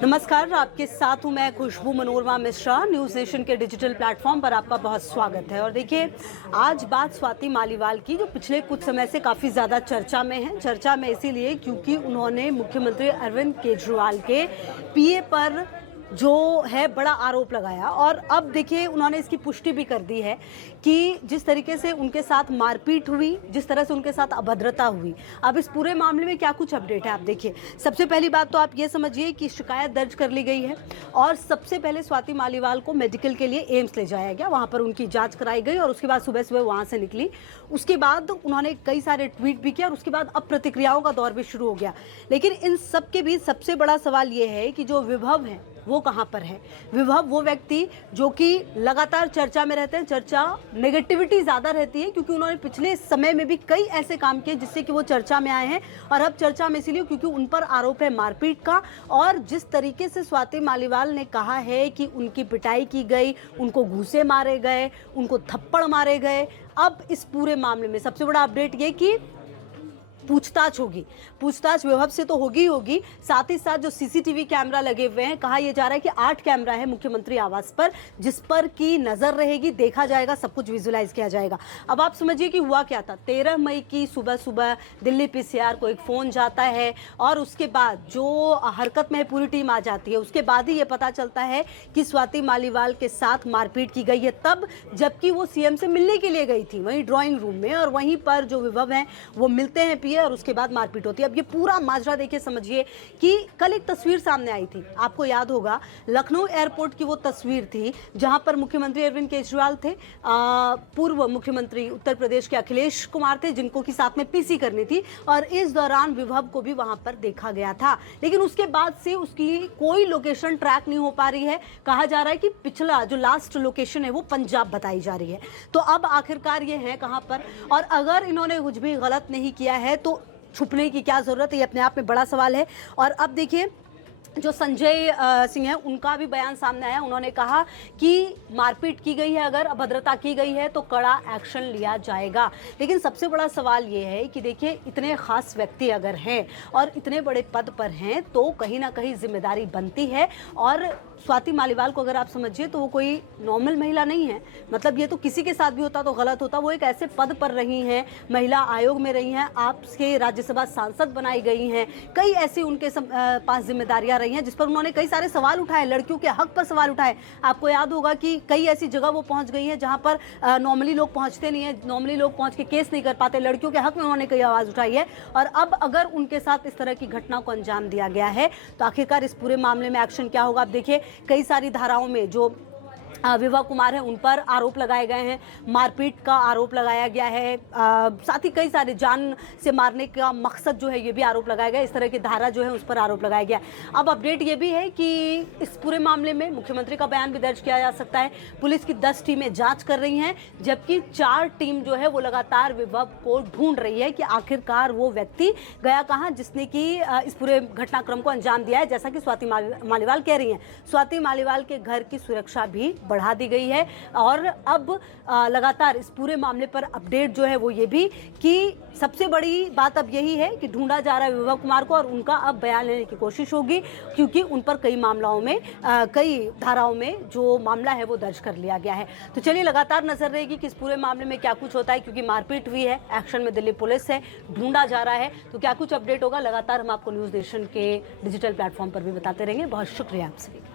नमस्कार, आपके साथ हूं मैं खुशबू मनोरमा मिश्रा। न्यूज़ नेशन के डिजिटल प्लेटफॉर्म पर आपका बहुत स्वागत है। और देखिए, आज बात स्वाति मालीवाल की, जो पिछले कुछ समय से काफ़ी ज़्यादा चर्चा में है। चर्चा में इसीलिए क्योंकि उन्होंने मुख्यमंत्री अरविंद केजरीवाल के पीए पर जो है बड़ा आरोप लगाया, और अब देखिए उन्होंने इसकी पुष्टि भी कर दी है कि जिस तरीके से उनके साथ मारपीट हुई, जिस तरह से उनके साथ अभद्रता हुई। अब इस पूरे मामले में क्या कुछ अपडेट है, आप देखिए। सबसे पहली बात तो आप ये समझिए कि शिकायत दर्ज कर ली गई है और सबसे पहले स्वाति मालीवाल को मेडिकल के लिए एम्स ले जाया गया। वहां पर उनकी जांच कराई गई और उसके बाद सुबह सुबह वहां से निकली। उसके बाद उन्होंने कई सारे ट्वीट भी किया और उसके बाद अब प्रतिक्रियाओं का दौर भी शुरू हो गया। लेकिन इन सब के बीच सबसे बड़ा सवाल ये है कि जो विभव है वो कहां पर है। विभव वो व्यक्ति जो कि लगातार चर्चा में रहते हैं। चर्चा नेगेटिविटी ज्यादा रहती है क्योंकि उन्होंने पिछले समय में भी कई ऐसे काम किए जिससे कि वो चर्चा में आए हैं, और अब चर्चा में इसलिए क्योंकि उन पर आरोप है मारपीट का। और जिस तरीके से स्वाति मालीवाल ने कहा है कि उनकी पिटाई की गई, उनको घूंसे मारे गए, उनको थप्पड़ मारे गए। अब इस पूरे मामले में सबसे बड़ा अपडेट ये कि पूछताछ होगी। पूछताछ विभव से तो होगी ही होगी, साथ ही साथ जो सीसीटीवी कैमरा लगे हुए हैं, कहा यह जा रहा है कि 8 कैमरा है मुख्यमंत्री आवास पर, जिस पर की नजर रहेगी, देखा जाएगा, सब कुछ विजुलाइज किया जाएगा। अब आप समझिए कि हुआ क्या था। 13 मई की सुबह सुबह दिल्ली पीसीआर को एक फोन जाता है और उसके बाद जो हरकत में पूरी टीम आ जाती है। उसके बाद ही ये पता चलता है कि स्वाति मालीवाल के साथ मारपीट की गई है, तब जबकि वो सीएम से मिलने के लिए गई थी वहीं ड्राइंग रूम में, और वहीं पर जो विभव हैं वो मिलते हैं पीए और उसके बाद मारपीट होती है। अब ये पूरा माजरा देखिए, समझिए कि कल एक तस्वीर सामने आई थी, आपको याद होगा, लखनऊ एयरपोर्ट की वो तस्वीर थी जहां पर मुख्यमंत्री अरविंद केजरीवाल थे, पूर्व मुख्यमंत्री उत्तर प्रदेश के अखिलेश कुमार थे, जिनको की साथ में पीसी करनी थी, और इस दौरान विभव को भी वहां पर देखा गया था। लेकिन उसके बाद से उसकी कोई लोकेशन ट्रैक नहीं हो पा रही है। कहा जा रहा है कि पिछला जो लास्ट लोकेशन है वो पंजाब बताई जा रही है। तो अब आखिरकार ये है कहां पर, और अगर इन्होंने कुछ भी गलत नहीं किया है तो छुपने की क्या जरूरत है, ये अपने आप में बड़ा सवाल है। और अब देखिए, जो संजय सिंह है, उनका भी बयान सामने आया। उन्होंने कहा कि मारपीट की गई है, अगर अभद्रता की गई है तो कड़ा एक्शन लिया जाएगा। लेकिन सबसे बड़ा सवाल ये है कि देखिए, इतने खास व्यक्ति अगर हैं और इतने बड़े पद पर हैं तो कहीं ना कहीं जिम्मेदारी बनती है। और स्वाति मालीवाल को अगर आप समझिए तो वो कोई नॉर्मल महिला नहीं है। मतलब ये तो किसी के साथ भी होता तो गलत होता। वो एक ऐसे पद पर रही हैं, महिला आयोग में रही हैं, आपके राज्यसभा सांसद बनाई गई हैं, कई ऐसी उनके पास जिम्मेदारियां रही हैं जिस पर उन्होंने कई सारे सवाल उठाए, लड़कियों के हक पर सवाल उठाए। आपको याद होगा कि कई ऐसी जगह वो पहुंच गई हैं जहां पर नॉर्मली लोग पहुंचते नहीं है, नॉर्मली लोग पहुंच के केस नहीं कर पाते। लड़कियों के हक में उन्होंने कई आवाज उठाई है। और अब अगर उनके साथ इस तरह की घटना को अंजाम दिया गया है तो आखिरकार इस पूरे मामले में एक्शन क्या होगा। आप देखिए, कई सारी धाराओं में जो विभव कुमार है उन पर आरोप लगाए गए हैं, मारपीट का आरोप लगाया गया है, साथ ही कई सारे जान से मारने का मकसद जो है ये भी आरोप लगाया गया। इस तरह की धारा जो है उस पर आरोप लगाया गया। अब अपडेट ये भी है कि इस पूरे मामले में मुख्यमंत्री का बयान भी दर्ज किया जा सकता है। पुलिस की 10 टीमें जांच कर रही हैं, जबकि 4 टीम जो है वो लगातार विभव को ढूंढ रही है कि आखिरकार वो व्यक्ति गया कहाँ जिसने कि इस पूरे घटनाक्रम को अंजाम दिया है। जैसा कि स्वाति मालीवाल कह रही हैं, स्वाति मालीवाल के घर की सुरक्षा भी बढ़ा दी गई है। और अब लगातार इस पूरे मामले पर अपडेट जो है वो ये भी कि सबसे बड़ी बात अब यही है कि ढूंढा जा रहा है विभव कुमार को, और उनका अब बयान लेने की कोशिश होगी क्योंकि उन पर कई मामलों में कई धाराओं में जो मामला है वो दर्ज कर लिया गया है। तो चलिए, लगातार नजर रहेगी कि इस पूरे मामले में क्या कुछ होता है, क्योंकि मारपीट हुई है, एक्शन में दिल्ली पुलिस है, ढूंढा जा रहा है। तो क्या कुछ अपडेट होगा, लगातार हम आपको न्यूज़ नेशन के डिजिटल प्लेटफॉर्म पर भी बताते रहेंगे। बहुत शुक्रिया आप सभी।